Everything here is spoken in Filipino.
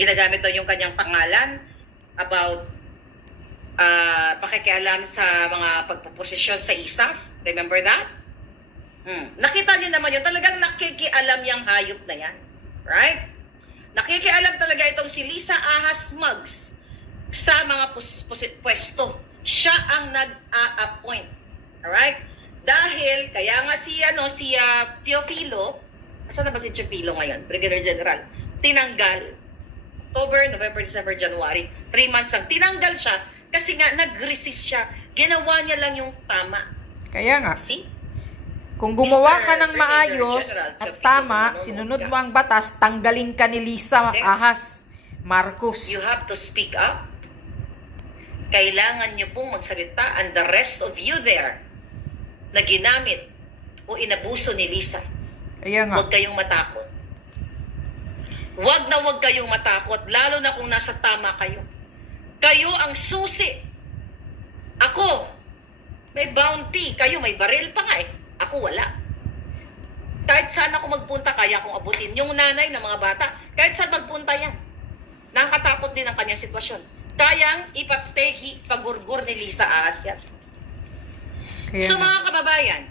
Ginagamit daw yung kanyang pangalan about pakikialam sa mga pagpuposisyon sa ISAF. Remember that? Nakita niyo naman yun. Talagang nakikialam yung hayop na yan. Right? Nakikialam talaga itong si Lisa Ahas Mugs sa mga pwesto. Siya ang nag-a-appoint. Alright? Dahil, kaya nga si Teofilo, saan na ba si Teofilo ngayon? Brigadier General. Tinanggal. October, November, December, January. 3 months lang. Tinanggal siya kasi nga nag-resist siya. Ginawa niya lang yung tama. Kaya nga. See? Kung gumawa ka ng maayos at tama, sinunod mo ang batas, tanggalin ka ni Lisa Ahas Marcos. You have to speak up. Kailangan niyo pong magsalita, and the rest of you there na ginamit o inabuso ni Lisa. Kaya nga. Huwag kayong matakot. Huwag kayong matakot, lalo na kung nasa tama kayo. Kayo ang susi. Ako, may bounty. Kayo, may baril pa nga eh. Ako wala. Kahit saan ako magpunta, kaya akong abutin. Yung nanay ng mga bata, kahit saan magpunta yan. Nakakatakot din ang kanyang sitwasyon. Kayang ipagurgur ni Lisa Ahas yan. So mga kababayan,